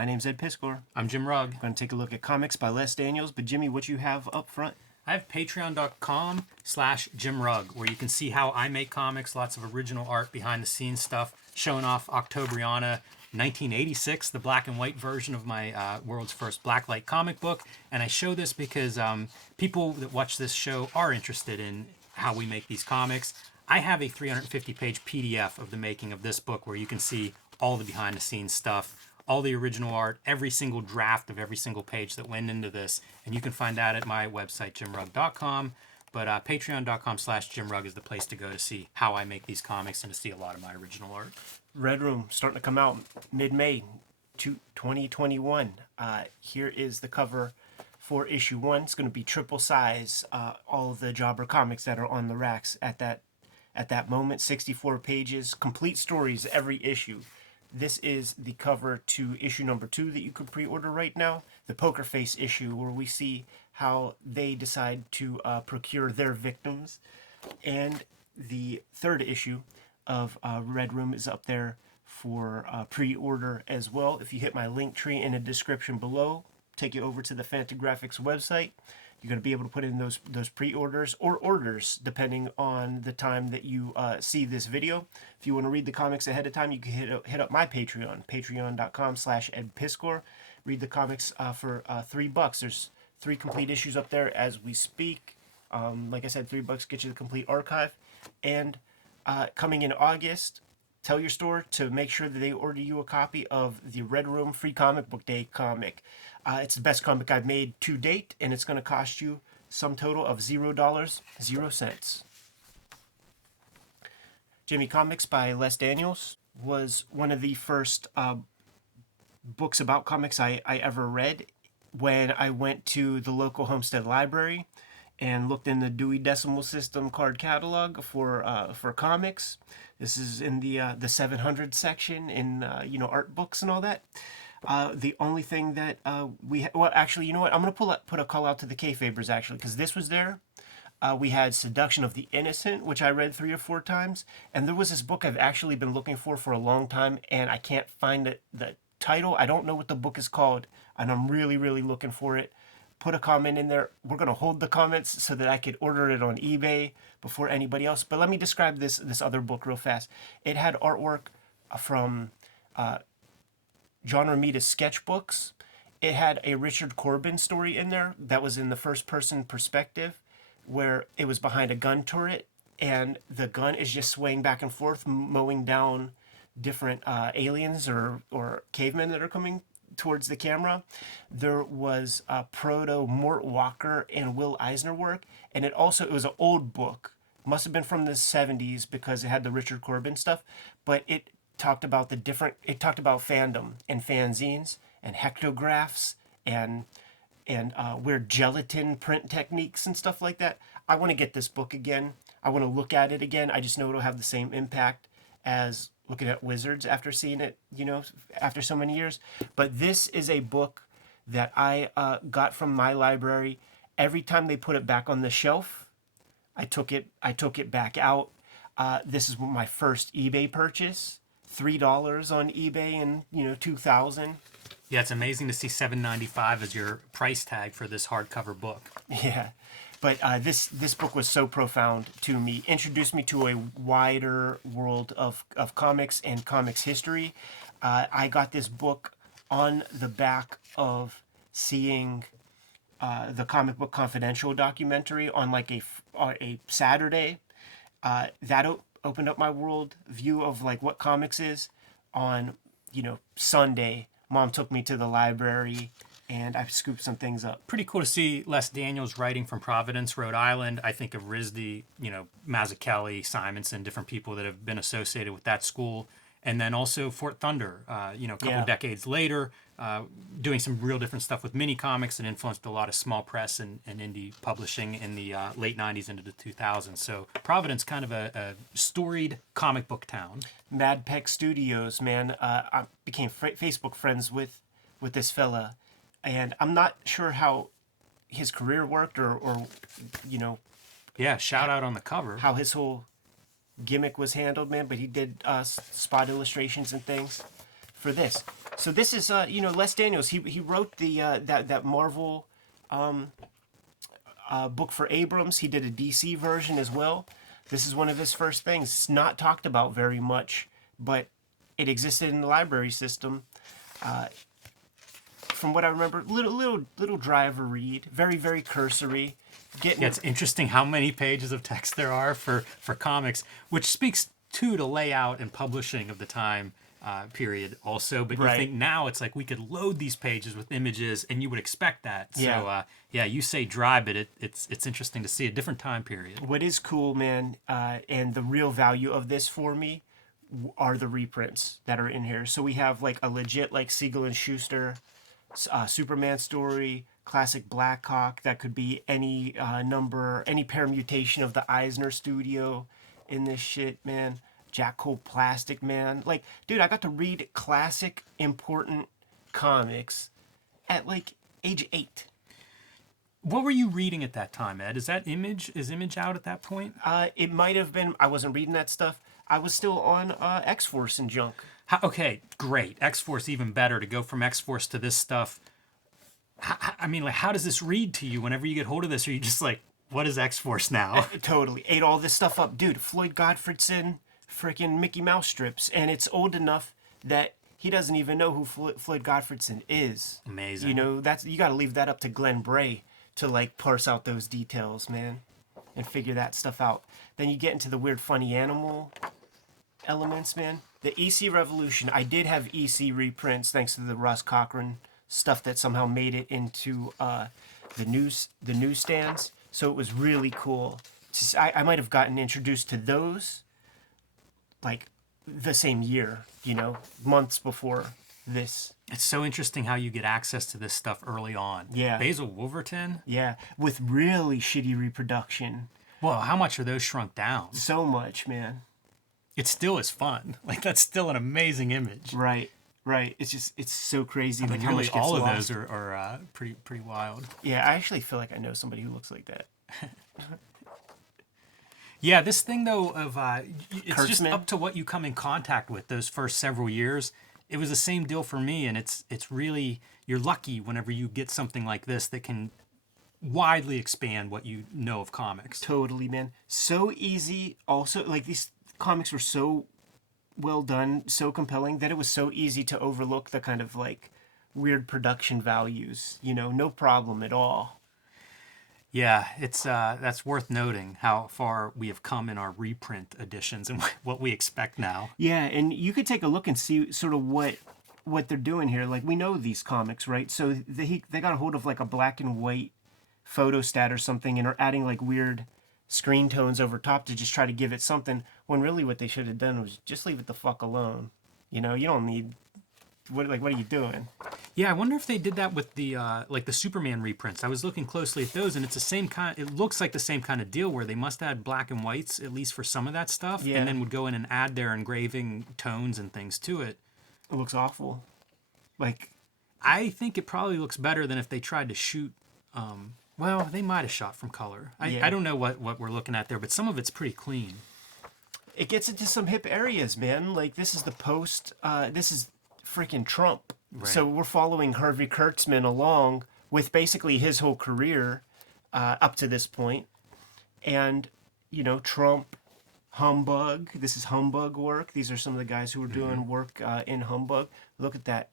My name's Ed Piskor. I'm Jim Rugg. We're going to take a look at comics by Les Daniels. But Jimmy, what you have up front? I have patreon.com/Jim Rugg, where you can see how I make comics, lots of original art, behind the scenes stuff, showing off Octobriana 1986, the black and white version of my world's first blacklight comic book. And I show this because people that watch this show are interested in how we make these comics. I have a 350-page PDF of the making of this book where you can see all the behind the scenes stuff, all the original art, every single draft of every single page that went into this. And you can find that at my website, jimrugg.com. But patreon.com/JimRugg is the place to go to see how I make these comics and to see a lot of my original art. Red Room, starting to come out mid-May 2021. Here is the cover for issue 1. It's going to be triple size. All of the Jobber comics that are on the racks at that moment. 64 pages, complete stories every issue. This is the cover to issue number 2 that you can pre-order right now. The Poker Face issue, where we see how they decide to procure their victims. And the 3rd issue of Red Room is up there for pre-order as well. If you hit my link tree in the description below, take you over to the Fantagraphics website. You're going to be able to put in those pre-orders or orders depending on the time that you see this video. If you want to read the comics ahead of time, you can hit up my Patreon, patreon.com/EdPiskor. Read the comics for $3. There's 3 complete issues up there as we speak. Like I said, $3 gets you the complete archive. And coming in August, tell your store to make sure that they order you a copy of the Red Room Free Comic Book Day comic. It's the best comic I've made to date, and it's going to cost you some total of $0.00. Jimmy Comics by Les Daniels was one of the first books about comics I ever read when I went to the local Homestead Library and looked in the Dewey Decimal System card catalog for comics. This is in the 700 section in art books and all that. The only thing that actually, you know what? I'm gonna put a call out to the Kayfabers actually, because this was there. We had Seduction of the Innocent, which I read 3 or 4 times, and there was this book I've actually been looking for a long time, and I can't find the title. I don't know what the book is called, and I'm really, really looking for it. Put a comment in there. We're gonna hold the comments so that I could order it on eBay before anybody else. But let me describe this other book real fast. It had artwork from John Romita's sketchbooks. It had a Richard Corbin story in there that was in the first-person perspective, where it was behind a gun turret, and the gun is just swaying back and forth, mowing down different aliens or cavemen that are coming towards the camera. There was proto Mort Walker and Will Eisner work, and it was an old book. Must have been from the 70s because it had the Richard Corbin stuff, but it talked about fandom and fanzines and hectographs and weird gelatin print techniques and stuff like that. I want to get this book again. I want to look at it again. I just know it'll have the same impact as looking at Wizards after seeing it, after so many years. But this is a book that I got from my library. Every time they put it back on the shelf, I took it back out. This is my first eBay purchase. $3 on eBay in 2000. Yeah, it's amazing to see $7.95 as your price tag for this hardcover book. Yeah, but this book was so profound to me. Introduced me to a wider world of comics and comics history. I got this book on the back of seeing the Comic Book Confidential documentary on like a Saturday. That opened up my world view of like what comics is. On Sunday, Mom took me to the library and I scooped some things up. Pretty cool to see Les Daniels writing from Providence, Rhode Island. I think of RISD, Mazzucchelli, Simonson, different people that have been associated with that school. And then also Fort Thunder, a couple decades later, doing some real different stuff with mini comics and influenced a lot of small press and indie publishing in the late 90s into the 2000s. So Providence, kind of a storied comic book town. Mad Peck Studios, man. I became Facebook friends with this fella. And I'm not sure how his career worked or Yeah, shout out on the cover. How his whole gimmick was handled, man. But he did spot illustrations and things for this. So this is Les Daniels. He wrote the that Marvel book for Abrams. He did a DC version as well. This is one of his first things. It's not talked about very much, but it existed in the library system. From what I remember, little dry of a read, very very cursory. Yeah, it's interesting how many pages of text there are for comics, which speaks to the layout and publishing of the time period also. But you think now it's like we could load these pages with images and you would expect that. So you say dry, but it's interesting to see a different time period. What is cool, man, and the real value of this for me are the reprints that are in here. So we have like a legit like Siegel and Schuster Superman story, classic Blackhawk that could be any number, any permutation of the Eisner studio in this shit, man. Jack Cole Plastic Man. Like, dude, I got to read classic important comics at like age 8. What were you reading at that time, Ed? Is Image out at that point? It might have been. I wasn't reading that stuff. I was still on X-Force and junk. Okay, great. X-Force even better to go from X-Force to this stuff. I mean, like, how does this read to you whenever you get hold of this? Are you just like, what is X-Force now? Totally. Ate all this stuff up. Dude, Floyd Gottfredson, freaking Mickey Mouse strips. And it's old enough that he doesn't even know who Floyd Gottfredson is. Amazing. You know, you got to leave that up to Glenn Bray to, like, parse out those details, man. And figure that stuff out. Then you get into the weird funny animal elements, man. The EC Revolution, I did have EC reprints thanks to the Russ Cochran stuff that somehow made it into the newsstands. So it was really cool. I might have gotten introduced to those like the same year, months before this. It's so interesting how you get access to this stuff early on. Yeah. Basil Wolverton? Yeah, with really shitty reproduction. Well, how much are those shrunk down? So much, man. It still is fun. Like, that's still an amazing image. Right. It's so crazy. I mean, like how really, much gets all of lost. those are pretty wild. Yeah, I actually feel like I know somebody who looks like that. Yeah, this thing though of it's Kurtzman? just up to what you come in contact with those first several years. It was the same deal for me, and it's really, you're lucky whenever you get something like this that can widely expand what you know of comics. Totally, man. So easy. Also, like, these comics were so well done, so compelling that it was so easy to overlook the kind of like weird production values. No problem at all. Yeah, it's that's worth noting how far we have come in our reprint editions and what we expect now. Yeah, and you could take a look and see sort of what they're doing here. Like, we know these comics, right? So they got a hold of like a black and white photostat or something and are adding like weird screen tones over top to just try to give it something, when really what they should have done was just leave it the fuck alone. You don't need what are you doing? Yeah, I wonder if they did that with the like the Superman reprints. I was looking closely at those, and it's the same kind. It looks like the same kind of deal where they must add black and whites at least for some of that stuff, Yeah. and then would go in and add their engraving tones and things to it. It looks awful. Like, I think it probably looks better than if they tried to shoot. Well, they might have shot from color. I don't know what we're looking at there, but some of it's pretty clean. it gets into some hip areas, man. Like, this is the post. This is freaking Trump. Right. So we're following Harvey Kurtzman along with basically his whole career up to this point. And, Trump, Humbug. This is Humbug work. These are some of the guys who are doing work in Humbug. Look at that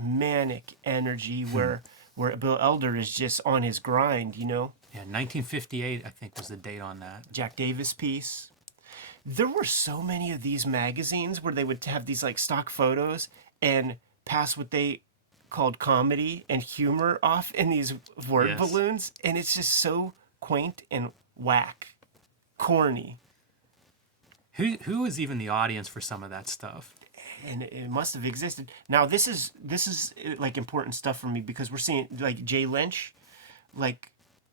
manic energy where Bill Elder is just on his grind, Yeah, 1958, I think, was the date on that. Jack Davis piece. There were so many of these magazines where they would have these like stock photos and pass what they called comedy and humor off in these word Yes. balloons, and it's just so quaint and whack, corny. Who was even the audience for some of that stuff? And it must have existed. Now this is like important stuff for me because we're seeing like Jay Lynch, like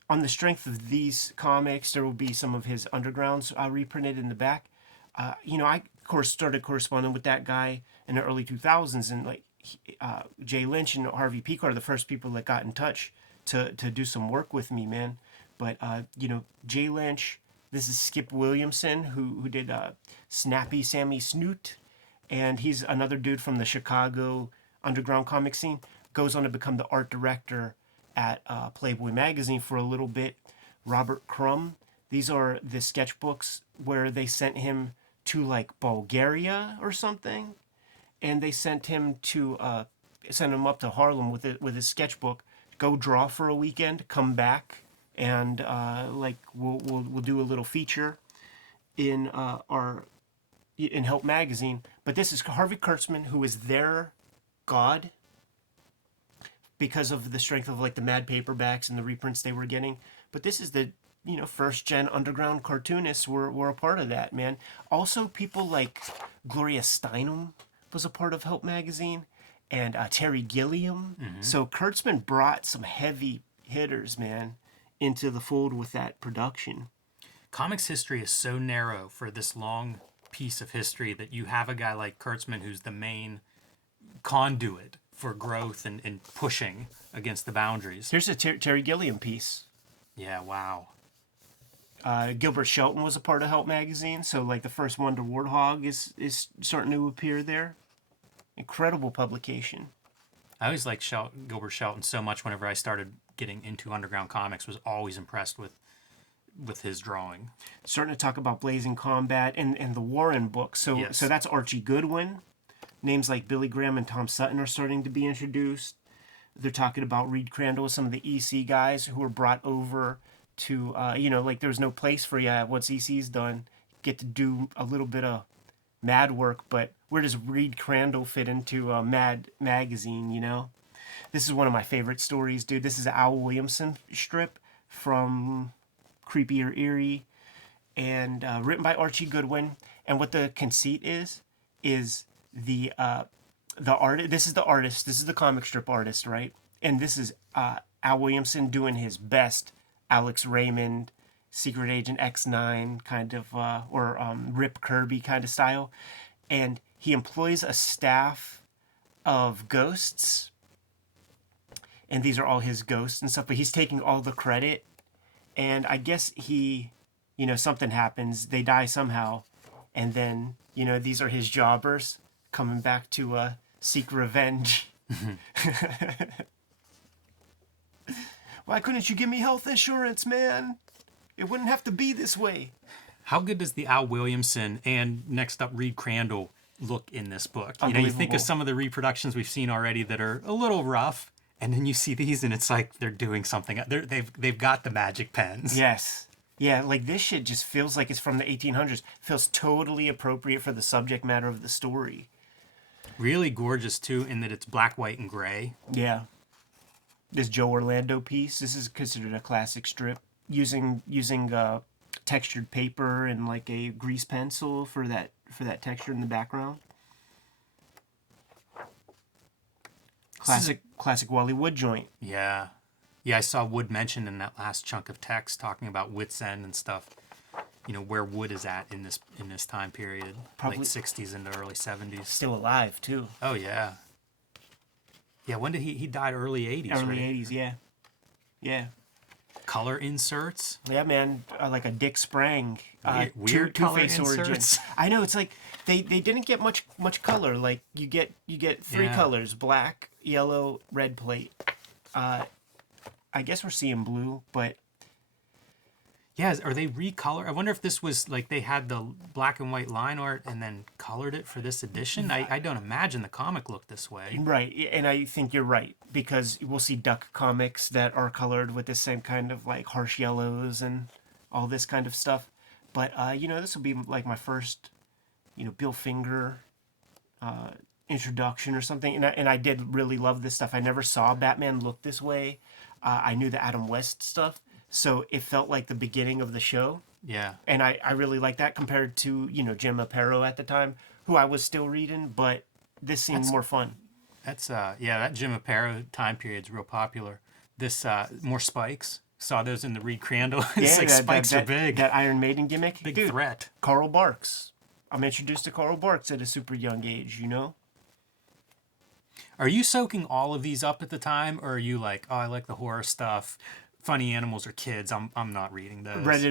on the strength of these comics, there will be some of his undergrounds reprinted in the back. I of course started corresponding with that guy in the early 2000s, and like Jay Lynch and Harvey Peak are the first people that got in touch to do some work with me, man. But Jay Lynch. This is Skip Williamson who did Snappy Sammy Snoot. and he's another dude from the Chicago underground comic scene. Goes on to become the art director at Playboy magazine for a little bit. Robert Crumb. These are the sketchbooks where they sent him to like Bulgaria or something, and they sent him up to Harlem with his sketchbook. Go draw for a weekend, come back, and like we'll do a little feature in our in Help magazine. But this is Harvey Kurtzman, who is their god because of the strength of like the Mad paperbacks and the reprints they were getting. But this is the first gen underground cartoonists were a part of that, man. Also, people like Gloria Steinem was a part of Help magazine, and Terry Gilliam. So Kurtzman brought some heavy hitters, man, into the fold with that production. Comics history is so narrow for this long piece of history that you have a guy like Kurtzman who's the main conduit for growth and pushing against the boundaries. Here's a Terry Gilliam piece. Yeah, wow. Gilbert Shelton was a part of Help magazine, so like the first Wonder Warthog is starting to appear there. Incredible publication. I always liked Gilbert Shelton so much. Whenever I started getting into underground comics, was always impressed with his drawing. Starting to talk about Blazing Combat and the Warren books. So Yes. So that's Archie Goodwin. Names like Billy Graham and Tom Sutton are starting to be introduced. They're talking about Reid Crandall, some of the EC guys who were brought over to, like there's no place for you once EC's done. Get to do a little bit of Mad work, but where does Reid Crandall fit into Mad magazine, This is one of my favorite stories, dude. This is an Al Williamson strip from Creepy or Eerie, and written by Archie Goodwin. And what the conceit is the art. This is the artist. This is the comic strip artist, right? And this is Al Williamson doing his best Alex Raymond, Secret Agent X9 kind of, or Rip Kirby kind of style. And he employs a staff of ghosts. And these are all his ghosts and stuff, but he's taking all the credit. And I guess he, something happens. They die somehow. And then, these are his jobbers coming back to seek revenge. Why couldn't you give me health insurance, man? It wouldn't have to be this way. How good does the Al Williamson and next up Reid Crandall look in this book? You think of some of the reproductions we've seen already that are a little rough, and then you see these and it's like they're doing something. They've got the magic pens. Yes. Yeah, like this shit just feels like it's from the 1800s. Feels totally appropriate for the subject matter of the story. Really gorgeous too, in that it's black, white, and gray. Yeah. This Joe Orlando piece, this is considered a classic strip. Using textured paper and like a grease pencil for that texture in the background. Classic Wally Wood joint. Yeah. Yeah, I saw Wood mentioned in that last chunk of text talking about Wit's End and stuff. Where Wood is at in this time period. Probably late 60s into early 70s. Still alive too. Oh yeah. Yeah, when did he died? Early 80s, Early right? 80s, yeah. Yeah. Color inserts. Yeah, man, like a Dick Sprang. Weird color Two-Face origin. inserts. I know, it's like they didn't get much color. Like you get three colors: black, yellow, red plate. I guess we're seeing blue, but Yeah, are they recolor? I wonder if this was like they had the black and white line art and then colored it for this edition. I don't imagine the comic looked this way. right. And I think you're right, because we'll see Duck comics that are colored with the same kind of like harsh yellows and all this kind of stuff. But this will be like my first, Bill Finger introduction or something. And I did really love this stuff. I never saw Batman look this way. I knew the Adam West stuff. So it felt like the beginning of the show. Yeah. And I really like that compared to, Jim Aparo at the time, who I was still reading, but this seemed more fun. That's that Jim Aparo time period's real popular. This more spikes. Saw those in the Reid Crandall. It's like spikes are big. That Iron Maiden gimmick. Big Dude, threat. Carl Barks. I'm introduced to Carl Barks at a super young age, Are you soaking all of these up at the time, or are you like, oh, I like the horror stuff, funny animals or kids? I'm not reading those. Read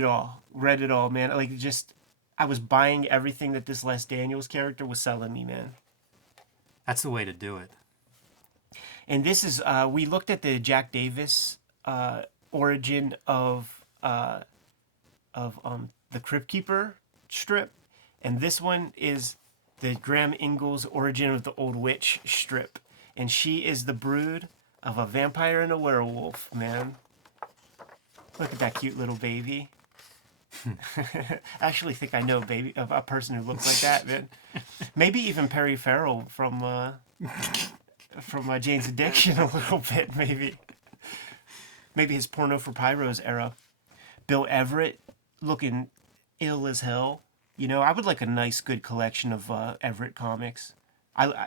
it all, man. Like just I was buying everything that this Les Daniels character was selling me, man. That's the way to do it. And this is we looked at the Jack Davis origin of the Crypt Keeper strip, and this one is the Graham Ingalls origin of the Old Witch strip, and she is the brood of a vampire and a werewolf, man. Look at that cute little baby. I actually think I know a person who looks like that, man. Maybe even Perry Farrell from Jane's Addiction a little bit, maybe. Maybe his Porno for Pyros era. Bill Everett looking ill as hell. You know, I would like a nice, good collection of Everett comics.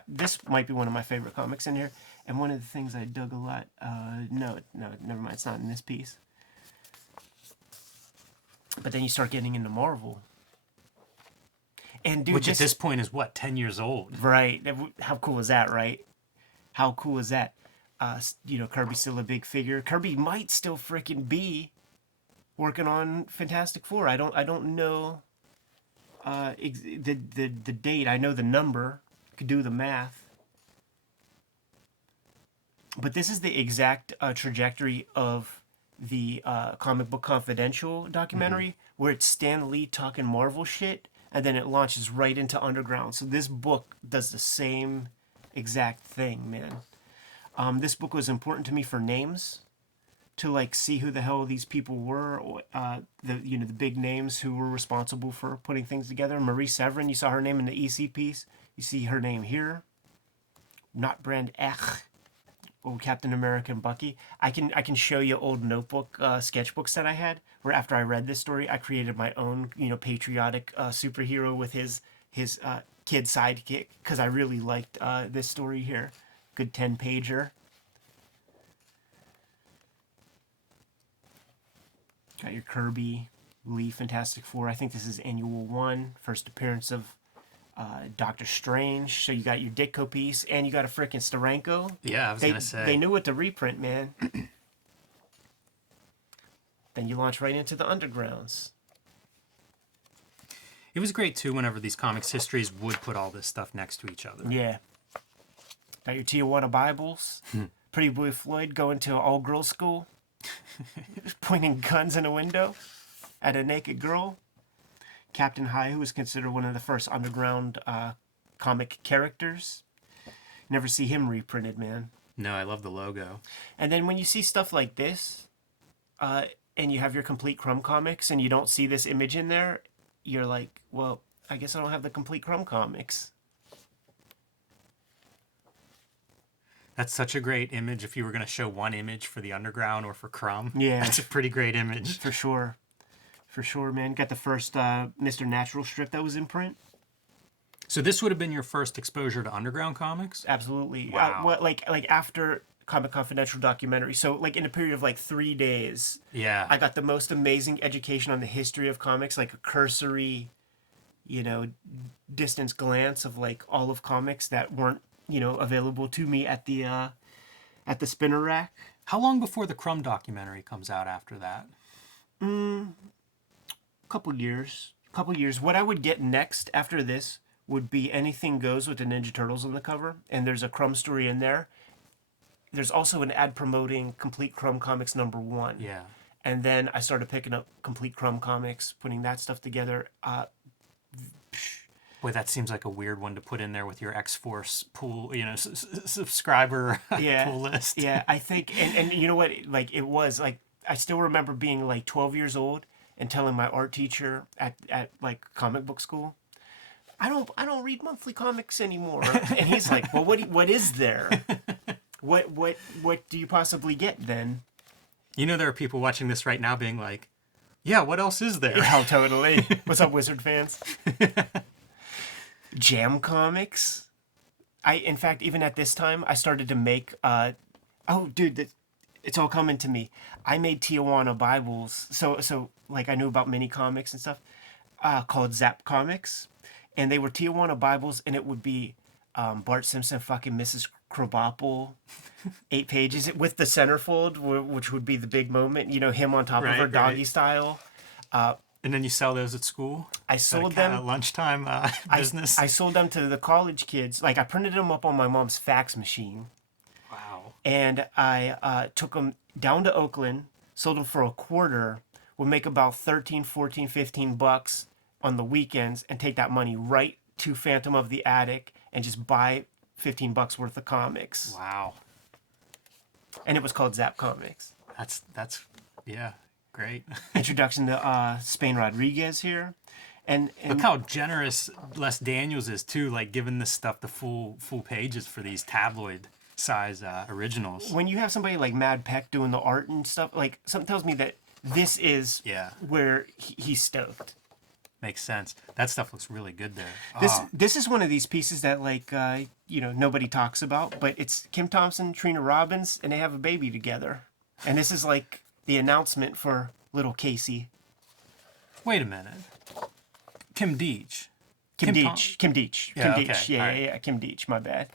This might be one of my favorite comics in here. And one of the things I dug a lot... no, never mind. It's not in this piece. But then you start getting into Marvel. And dude, Which at this point is what, 10 years old? Right. How cool is that, right? How cool is that? You know, Kirby's still a big figure. Kirby might still freaking be working on Fantastic Four. I don't know the date. I know the number. Could do the math. But this is the exact trajectory of the Comic Book Confidential documentary, where it's Stan Lee talking Marvel shit, and then it launches right into Underground. So this book does the same exact thing, man. This book was important to me for names, to like see who the hell these people were, the big names who were responsible for putting things together. Marie Severin, you saw her name in the EC piece. You see her name here. Not Brand Ech. Old Captain America and Bucky. I can show you old notebook sketchbooks that I had, where after I read this story, I created my own, patriotic superhero with his kid sidekick, because I really liked this story here. Good 10-pager. Got your Kirby, Lee, Fantastic Four. I think this is Annual 1, first appearance of Doctor Strange. So you got your Ditko piece, and you got a frickin' Steranko. Yeah, I was gonna say. They knew what to reprint, man. Then you launch right into the undergrounds. It was great too whenever these comics histories would put all this stuff next to each other. Yeah. Got your Tijuana Bibles. Pretty Boy Floyd going to an all-girls school. Pointing guns in a window at a naked girl. Captain High, who was considered one of the first underground comic characters. Never see him reprinted, man. No, I love the logo. And then when you see stuff like this, and you have your complete Crumb comics, and you don't see this image in there, you're like, well, I guess I don't have the complete Crumb comics. That's such a great image if you were going to show one image for the Underground or for Crumb. Yeah. That's a pretty great image. For sure. For sure, man. Got the first Mr. Natural strip that was in print. So this would have been your first exposure to Underground comics? Absolutely. Wow. Like after Comic Confidential documentary. So like in a period of like 3 days, Yeah. I got the most amazing education on the history of comics, like a cursory, distance glance of like all of comics that weren't, available to me at the spinner rack. How long before the Crumb documentary comes out after that? Couple years. What I would get next after this would be Anything Goes with the Ninja Turtles on the cover, and there's a Crumb story in there. There's also an ad promoting Complete Crumb Comics #1. Yeah. And then I started picking up Complete Crumb Comics, putting that stuff together. Boy, that seems like a weird one to put in there with your X-Force pool, subscriber pool list. Yeah, I think, and you know what, like it was, like, I still remember being like 12 years old and telling my art teacher at like comic book school, I don't read monthly comics anymore. And he's like, well, what is there? What do you possibly get then? There are people watching this right now being like, yeah, what else is there? Oh, totally. What's up, Wizard fans? Jam Comics. In fact, even at this time, I started to make, it's all coming to me. I made Tijuana Bibles. So like I knew about mini comics and stuff, called Zap Comics. And they were Tijuana Bibles, and it would be Bart Simpson fucking Mrs. Krabappel, 8 pages with the centerfold, which would be the big moment. Him on top of her doggy style. And then you sell those at school? I sold them at lunchtime business? I sold them to the college kids. Like, I printed them up on my mom's fax machine. Wow. And I took them down to Oakland, sold them for a quarter, would make about 13, 14, 15 bucks on the weekends, and take that money right to Phantom of the Attic and just buy 15 bucks worth of comics. Wow. And it was called Zap Comics. That's yeah, great. Introduction to Spain Rodriguez here. And Look how generous Les Daniels is too, like giving this stuff the full pages for these tabloid size originals. when you have somebody like Mad Peck doing the art and stuff, like, something tells me that this is where he's stoked. Makes sense. That stuff looks really good there. This is one of these pieces that, like, nobody talks about, but it's Kim Thompson, Trina Robbins, and they have a baby together. And this is like the announcement for little Casey. Wait a minute. Kim Deitch. Kim Deitch. Yeah, Yeah, Kim Deitch, my bad.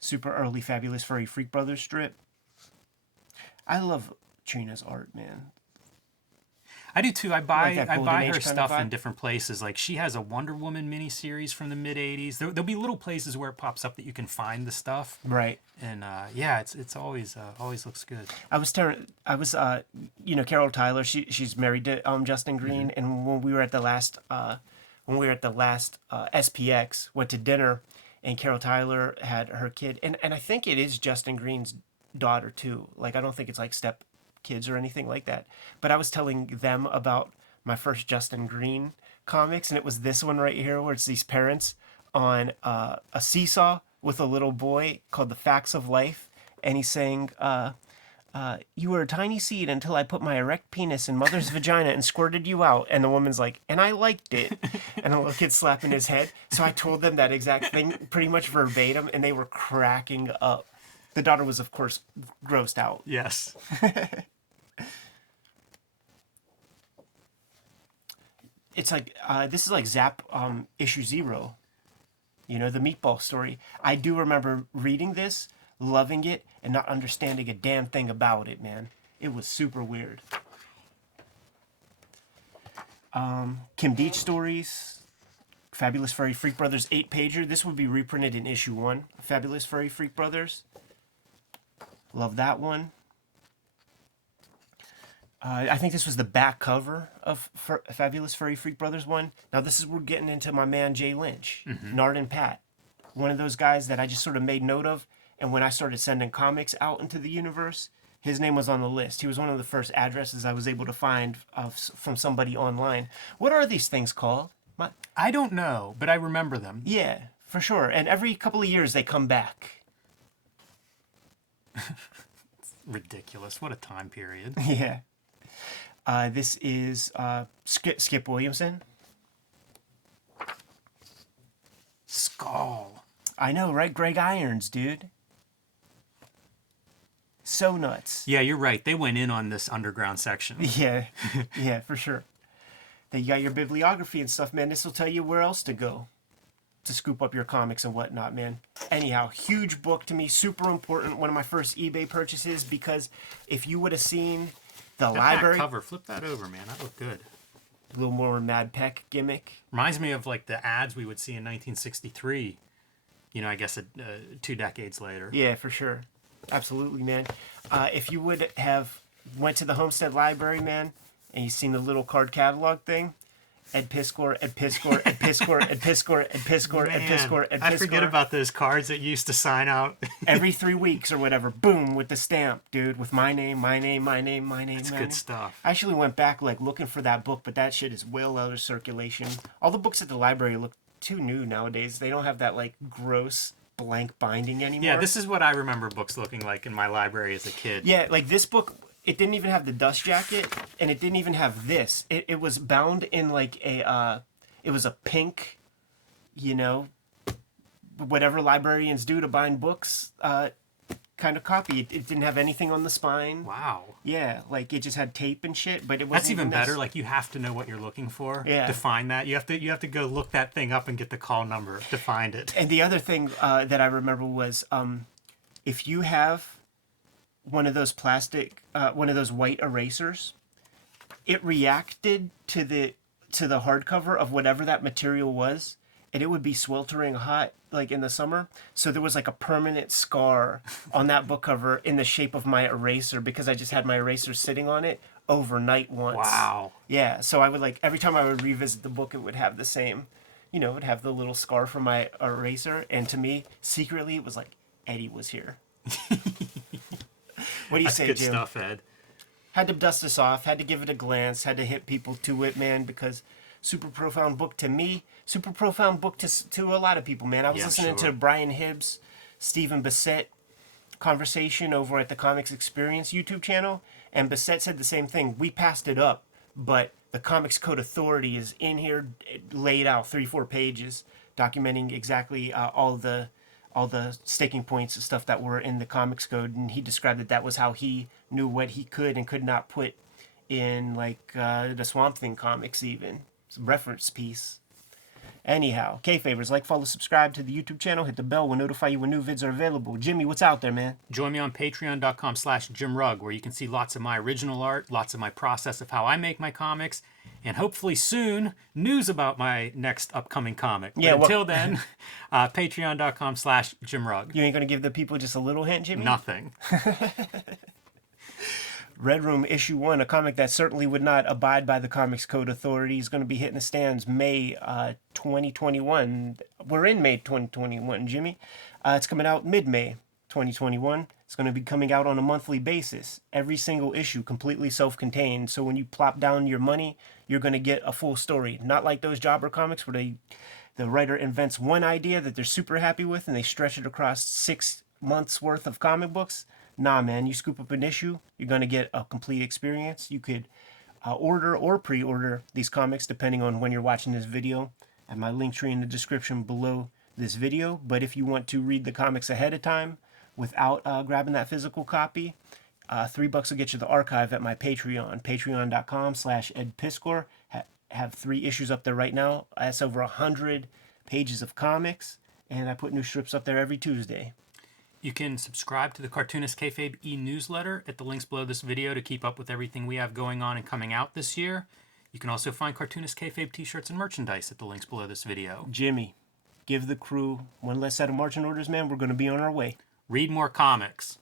Super early Fabulous Furry Freak Brothers strip. I love Trina's art, man. I do too. I buy that Golden Age her kind of stuff vibe. in different places. Like she has a Wonder Woman miniseries from the mid '80s. There'll be little places where it pops up that you can find the stuff. Right. And yeah, it's always looks good. Carol Tyler. She's married to Justin Green, and when we were at the last SPX, went to dinner, and Carol Tyler had her kid, and I think it is Justin Green's daughter too. Like, I don't think it's like step kids or anything like that. But I was telling them about my first Justin Green comics, and it was this one right here, where it's these parents on a seesaw with a little boy called The Facts of Life, and he's saying, you were a tiny seed until I put my erect penis in mother's vagina and squirted you out. And the woman's like, and I liked it. And the little kid's slapping his head. So I told them that exact thing, pretty much verbatim, and they were cracking up. The daughter was, of course, grossed out. Yes. It's like, this is like Zap issue 0. You know, the meatball story. I do remember reading this, loving it, and not understanding a damn thing about it, man. It was super weird. Kim Deitch stories. Fabulous Furry Freak Brothers 8-pager. This would be reprinted in issue 1. Fabulous Furry Freak Brothers. Love that one. I think this was the back cover of Fabulous Furry Freak Brothers 1. Now we're getting into my man Jay Lynch, Nard and Pat. One of those guys that I just sort of made note of, and when I started sending comics out into the universe, his name was on the list. He was one of the first addresses I was able to find from somebody online. What are these things called? I don't know, but I remember them. Yeah, for sure. And every couple of years they come back. Ridiculous. What a time period. Yeah. This is Skip Williamson. Skull. I know, right? Greg Irons, dude. So nuts. Yeah, you're right. They went in on this underground section. Yeah, yeah, for sure. Then you got your bibliography and stuff, man. This will tell you where else to go to scoop up your comics and whatnot, man. Anyhow, huge book to me, super important. One of my first eBay purchases, because if you would have seen the library cover, flip that over, man. That looked good. A little more Mad Peck gimmick. Reminds me of like the ads we would see in 1963. You know, I guess 2 decades later. Yeah, for sure. Absolutely, man. If you would have went to the Homestead Library, man, and you seen the little card catalog thing, Ed Piskor, Ed Piskor, Ed Piskor, Ed Piskor, Ed Piskor, Ed Piskor, Ed Piskor. I forget about those cards that you used to sign out. Every 3 weeks or whatever, boom, with the stamp, dude, with my name. That's good stuff. I actually went back, like, looking for that book, but that shit is well out of circulation. All the books at the library look too new nowadays. They don't have that, like, gross blank binding anymore. Yeah, this is what I remember books looking like in my library as a kid. Yeah, like this book, it didn't even have the dust jacket, and it didn't even have this. It was bound in like it was a pink, you know, whatever librarians do to bind books, kind of copy. It didn't have anything on the spine. Wow. Yeah, like it just had tape and shit, but it wasn't. That's even better. Like you have to know what you're looking for to find that. You have to go look that thing up and get the call number to find it. And the other thing that I remember was if you have one of those plastic, one of those white erasers, it reacted to to the hardcover of whatever that material was, and it would be sweltering hot like in the summer. So there was like a permanent scar on that book cover in the shape of my eraser because I just had my eraser sitting on it overnight once. Wow. Yeah, so I would like every time I would revisit the book, it would have the same, it would have the little scar from my eraser, and to me, secretly, it was like Eddie was here. What do you say, Good Jim? stuff, Ed. Had to dust this off, had to give it a glance, had to hit people to it, man, because super profound book to me, super profound book to a lot of people, man. I was listening to Brian Hibbs, Stephen Bissett conversation over at the Comics Experience YouTube channel, and Bissett said the same thing. We passed it up, but the Comics Code Authority is in here, laid out 3-4 pages, documenting exactly all the sticking points and stuff that were in the Comics Code, and he described that was how he knew what he could and could not put in, like the Swamp Thing comics, even some reference piece. Anyhow, Kayfabers, like, follow, subscribe to the YouTube channel, hit the bell, will notify you when new vids are available. Jimmy, what's out there, man? Join me on patreon.com/JimRugg, where you can see lots of my original art, lots of my process of how I make my comics, and hopefully soon, news about my next upcoming comic. But until then, patreon.com/JimRugg. You ain't gonna give the people just a little hint, Jimmy? Nothing. Red Room Issue 1, a comic that certainly would not abide by the Comics Code Authority, is going to be hitting the stands May 2021. We're in May 2021, Jimmy. It's coming out mid-May 2021. It's going to be coming out on a monthly basis. Every single issue completely self-contained. So when you plop down your money, you're going to get a full story. Not like those jobber comics where the writer invents one idea that they're super happy with and they stretch it across 6 months worth of comic books. Nah, man, you scoop up an issue, you're going to get a complete experience. You could order or pre-order these comics depending on when you're watching this video. I have my link tree in the description below this video. But if you want to read the comics ahead of time without grabbing that physical copy, $3 will get you the archive at my Patreon, patreon.com/EdPiskor. Have 3 issues up there right now. That's over 100 pages of comics, and I put new strips up there every Tuesday. You can subscribe to the Cartoonist Kayfabe e-newsletter at the links below this video to keep up with everything we have going on and coming out this year. You can also find Cartoonist Kayfabe t-shirts and merchandise at the links below this video. Jimmy, give the crew one less set of marching orders, man. We're going to be on our way. Read more comics.